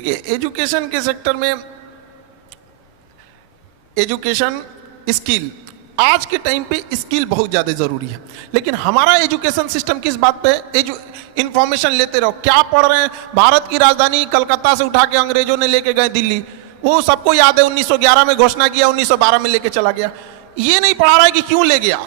देखिए, एजुकेशन के सेक्टर में एजुकेशन स्किल, आज के टाइम पे स्किल बहुत ज़्यादा ज़रूरी है, लेकिन हमारा एजुकेशन सिस्टम किस बात पे है? इंफॉर्मेशन लेते रहो, क्या पढ़ रहे हैं। भारत की राजधानी कलकत्ता से उठा के अंग्रेजों ने लेके गए दिल्ली, वो सबको याद है। 1911 में घोषणा किया, 1912 में लेके चला गया। ये नहीं पढ़ा रहा है कि क्यों ले गया।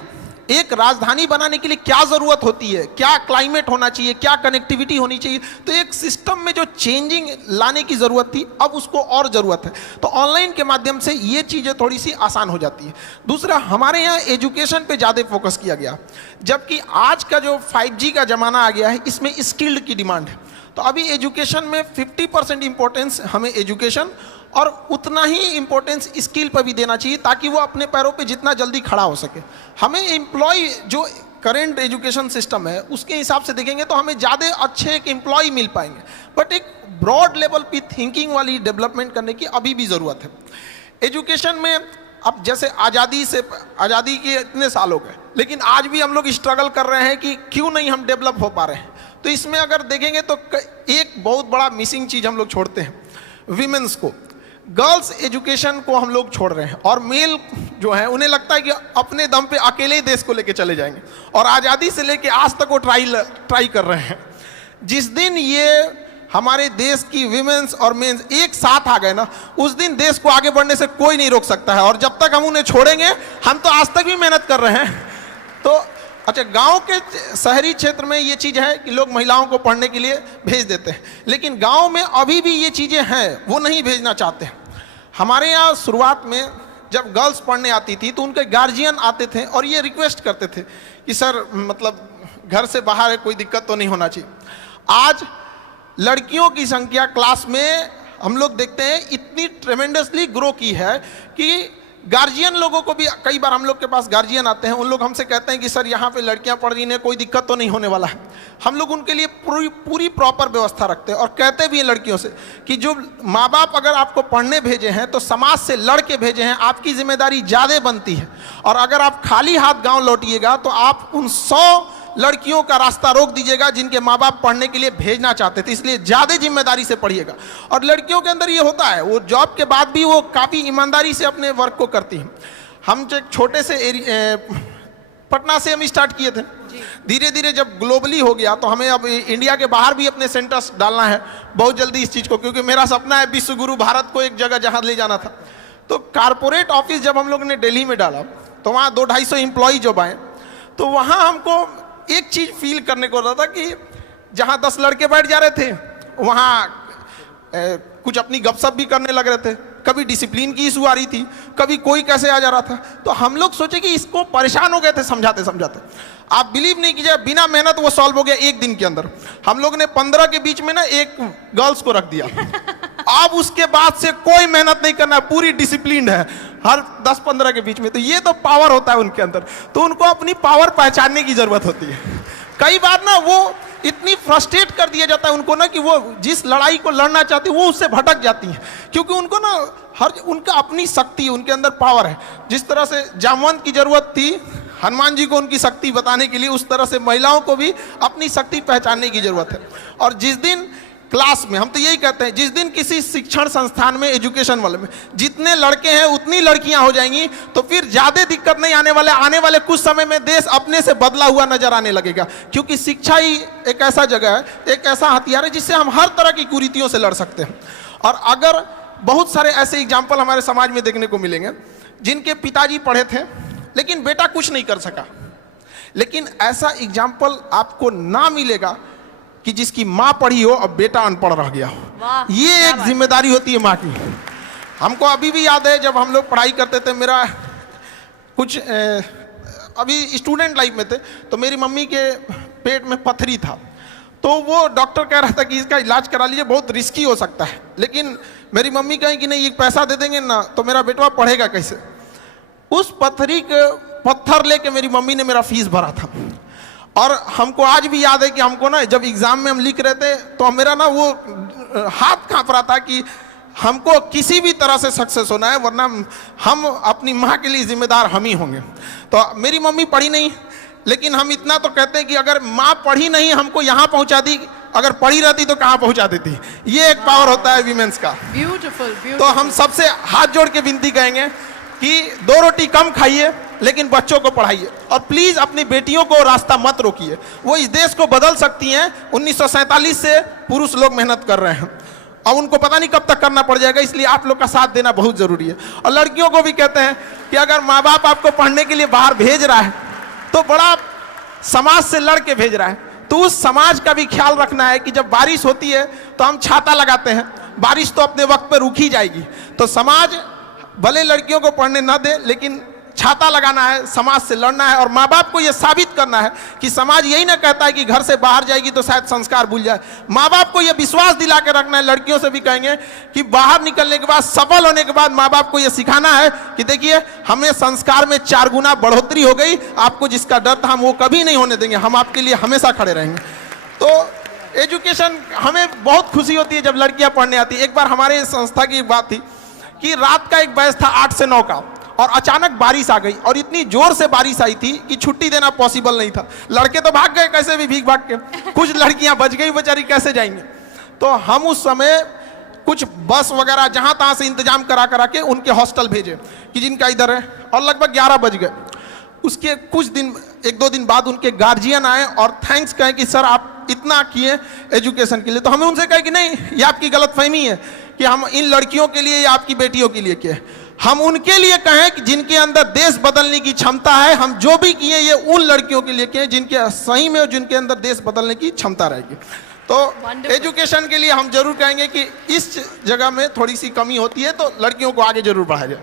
एक राजधानी बनाने के लिए क्या ज़रूरत होती है, क्या क्लाइमेट होना चाहिए, क्या कनेक्टिविटी होनी चाहिए। तो एक सिस्टम में जो चेंजिंग लाने की ज़रूरत थी, अब उसको और ज़रूरत है। तो ऑनलाइन के माध्यम से ये चीज़ें थोड़ी सी आसान हो जाती है। दूसरा, हमारे यहाँ एजुकेशन पे ज़्यादा फोकस किया गया, जबकि आज का जो 5G का ज़माना आ गया है, इसमें स्किल्ड की डिमांड है। तो अभी एजुकेशन में 50% इंपॉर्टेंस हमें एजुकेशन और उतना ही इंपॉर्टेंस स्किल पर भी देना चाहिए, ताकि वो अपने पैरों पे जितना जल्दी खड़ा हो सके। हमें एम्प्लॉय, जो करेंट एजुकेशन सिस्टम है उसके हिसाब से देखेंगे तो हमें ज़्यादा अच्छे एक एम्प्लॉय मिल पाएंगे, बट एक ब्रॉड लेवल पे थिंकिंग वाली डेवलपमेंट करने की अभी भी ज़रूरत है। एजुकेशन में अब जैसे आज़ादी के इतने साल हो गए, लेकिन आज भी हम लोग स्ट्रगल कर रहे हैं कि क्यों नहीं हम डेवलप हो पा रहे हैं। तो इसमें अगर देखेंगे तो एक बहुत बड़ा मिसिंग चीज़ हम लोग छोड़ते हैं, विमेंस को। गर्ल्स एजुकेशन को हम लोग छोड़ रहे हैं, और मेल जो है उन्हें लगता है कि अपने दम पे अकेले ही देश को लेके चले जाएंगे, और आज़ादी से लेके आज तक वो ट्राई कर रहे हैं। जिस दिन ये हमारे देश की विमेंस और मेंस एक साथ आ गए ना, उस दिन देश को आगे बढ़ने से कोई नहीं रोक सकता है। और जब तक हम उन्हें छोड़ेंगे, हम तो आज तक भी मेहनत कर रहे हैं। तो अच्छा, गांव के शहरी क्षेत्र में ये चीज़ है कि लोग महिलाओं को पढ़ने के लिए भेज देते हैं, लेकिन गांव में अभी भी ये चीज़ें हैं, वो नहीं भेजना चाहते हैं। हमारे यहाँ शुरुआत में जब गर्ल्स पढ़ने आती थी तो उनके गार्जियन आते थे और ये रिक्वेस्ट करते थे कि सर, मतलब घर से बाहर है, कोई दिक्कत तो नहीं होना चाहिए। आज लड़कियों की संख्या क्लास में हम लोग देखते हैं इतनी ट्रेमेंडसली ग्रो की है कि गार्जियन लोगों को भी, कई बार हम लोग के पास गार्जियन आते हैं, उन लोग हमसे कहते हैं कि सर यहाँ पे लड़कियाँ पढ़ रही हैं, कोई दिक्कत तो नहीं होने वाला है। हम लोग उनके लिए पूरी प्रॉपर व्यवस्था रखते हैं, और कहते भी हैं लड़कियों से कि जो माँ बाप अगर आपको पढ़ने भेजे हैं तो समाज से लड़ के भेजे हैं, आपकी जिम्मेदारी ज़्यादा बनती है। और अगर आप खाली हाथ गाँव लौटिएगा तो आप उन 100 लड़कियों का रास्ता रोक दीजिएगा जिनके माँ बाप पढ़ने के लिए भेजना चाहते थे। इसलिए ज़्यादा जिम्मेदारी से पढ़िएगा। और लड़कियों के अंदर ये होता है, वो जॉब के बाद भी वो काफ़ी ईमानदारी से अपने वर्क को करती हैं। हम जो छोटे से पटना से हम स्टार्ट किए थे, धीरे धीरे जब ग्लोबली हो गया तो हमें अब इंडिया के बाहर भी अपने सेंटर्स डालना है बहुत जल्दी इस चीज़ को, क्योंकि मेरा सपना है विश्व गुरु भारत को एक जगह जहाँ ले जाना था। तो कारपोरेट ऑफिस जब हम लोग ने दिल्ली में डाला तो वहाँ 200-250 एम्प्लॉय जब आए, तो वहाँ हमको एक चीज़ फील करने को रहा था कि जहाँ 10 लड़के बैठ जा रहे थे, वहाँ कुछ अपनी गपशप भी करने लग रहे थे। कभी डिसिप्लिन की इशू आ रही थी, कभी कोई कैसे आ जा रहा था। तो हम लोग सोचे कि इसको परेशान हो गए थे समझाते समझाते। आप बिलीव नहीं कीजिए, बिना मेहनत वो सॉल्व हो गया एक दिन के अंदर। हम लोग ने 15 के बीच में ना एक गर्ल्स को रख दिया। अब उसके बाद से कोई मेहनत नहीं करना, पूरी डिसिप्लिन है हर 10-15 के बीच में। तो ये तो पावर होता है उनके अंदर, तो उनको अपनी पावर पहचानने की जरूरत होती है। कई बार ना वो इतनी फ्रस्ट्रेट कर दिया जाता है उनको ना कि वो जिस लड़ाई को लड़ना चाहती है वो उससे भटक जाती हैं, क्योंकि उनको ना उनका अपनी शक्ति, उनके अंदर पावर है। जिस तरह से जामवंत की जरूरत थी हनुमान जी को उनकी शक्ति बताने के लिए, उस तरह से महिलाओं को भी अपनी शक्ति पहचानने की जरूरत है। और जिस दिन क्लास में, हम तो यही कहते हैं, जिस दिन किसी शिक्षण संस्थान में, एजुकेशन वाले में जितने लड़के हैं उतनी लड़कियां हो जाएंगी, तो फिर ज्यादा दिक्कत नहीं आने वाले कुछ समय में देश अपने से बदला हुआ नजर आने लगेगा। क्योंकि शिक्षा ही एक ऐसा जगह है, एक ऐसा हथियार है जिससे हम हर तरह की कुरीतियों से लड़ सकते हैं। और अगर बहुत सारे ऐसे एग्जाम्पल हमारे समाज में देखने को मिलेंगे जिनके पिताजी पढ़े थे लेकिन बेटा कुछ नहीं कर सका, लेकिन ऐसा एग्जाम्पल आपको ना मिलेगा कि जिसकी माँ पढ़ी हो और बेटा अनपढ़ रह गया हो। ये एक जिम्मेदारी होती है माँ की। हमको अभी भी याद है जब हम लोग पढ़ाई करते थे, मेरा कुछ अभी स्टूडेंट लाइफ में थे, तो मेरी मम्मी के पेट में पथरी था। तो वो डॉक्टर कह रहा था कि इसका इलाज करा लीजिए, बहुत रिस्की हो सकता है। लेकिन मेरी मम्मी कही कि नहीं, ये पैसा दे देंगे ना तो मेरा बेटवा पढ़ेगा कैसे। उस पथरी के पत्थर लेके मेरी मम्मी ने मेरा फीस भरा था। और हमको आज भी याद है कि हमको ना जब एग्ज़ाम में हम लिख रहे थे तो मेरा ना वो हाथ कांप रहा था कि हमको किसी भी तरह से सक्सेस होना है, वरना हम अपनी माँ के लिए जिम्मेदार हम ही होंगे। तो मेरी मम्मी पढ़ी नहीं, लेकिन हम इतना तो कहते हैं कि अगर माँ पढ़ी नहीं हमको यहाँ पहुँचा दी अगर पढ़ी रहती तो कहाँ पहुंचा देती। ये एक पावर होता है वीमेंस का। ब्यूटीफुल। तो हम सबसे हाथ जोड़ के विनती करेंगे कि 2 रोटी कम खाइए लेकिन बच्चों को पढ़ाइए, और प्लीज अपनी बेटियों को रास्ता मत रोकिए। वो इस देश को बदल सकती हैं। 1947 से पुरुष लोग मेहनत कर रहे हैं और उनको पता नहीं कब तक करना पड़ जाएगा, इसलिए आप लोग का साथ देना बहुत जरूरी है। और लड़कियों को भी कहते हैं कि अगर माँ बाप आपको पढ़ने के लिए बाहर भेज रहा है तो बड़ा समाज से लड़ के भेज रहा है, तो उस समाज का भी ख्याल रखना है कि जब बारिश होती है तो हम छाता लगाते हैं, बारिश तो अपने वक्त पे रुक ही जाएगी। तो समाज भले लड़कियों को पढ़ने ना दे, लेकिन छाता लगाना है, समाज से लड़ना है, और माँ बाप को यह साबित करना है कि समाज यही ना कहता है कि घर से बाहर जाएगी तो शायद संस्कार भूल जाए। माँ बाप को यह विश्वास दिला के रखना है। लड़कियों से भी कहेंगे कि बाहर निकलने के बाद, सफल होने के बाद माँ बाप को यह सिखाना है कि देखिए हमें संस्कार में 4 गुना बढ़ोतरी हो गई, आपको जिसका डर था हम वो कभी नहीं होने देंगे, हम आपके लिए हमेशा खड़े रहेंगे। तो एजुकेशन, हमें बहुत खुशी होती है जब लड़कियां पढ़ने आती है। एक बार हमारे संस्था की एक बात थी कि रात का एक बैच था 8 से 9 का, और अचानक बारिश आ गई, और इतनी जोर से बारिश आई थी कि छुट्टी देना पॉसिबल नहीं था। लड़के तो भाग गए कैसे भी भीग भाग के, कुछ लड़कियां बच गई बेचारी, कैसे जाएंगे। तो हम उस समय कुछ बस वगैरह जहां तहां से इंतजाम करा के उनके हॉस्टल भेजे कि जिनका इधर है, और लगभग 11 बज गए। उसके कुछ दिन, 1-2 दिन बाद उनके गार्जियन आए और थैंक्स कहें कि सर आप इतना किए एजुकेशन के लिए। तो हमें उनसे कहे कि नहीं, ये आपकी गलतफहमी है कि हम इन लड़कियों के लिए या आपकी बेटियों के लिए किए। हम उनके लिए कहें कि जिनके अंदर देश बदलने की क्षमता है। हम जो भी किए ये उन लड़कियों के लिए किए जिनके सही में, जिनके अंदर देश बदलने की क्षमता रहेगी। तो एजुकेशन के लिए हम जरूर कहेंगे कि इस जगह में थोड़ी सी कमी होती है, तो लड़कियों को आगे जरूर बढ़ाया जाए।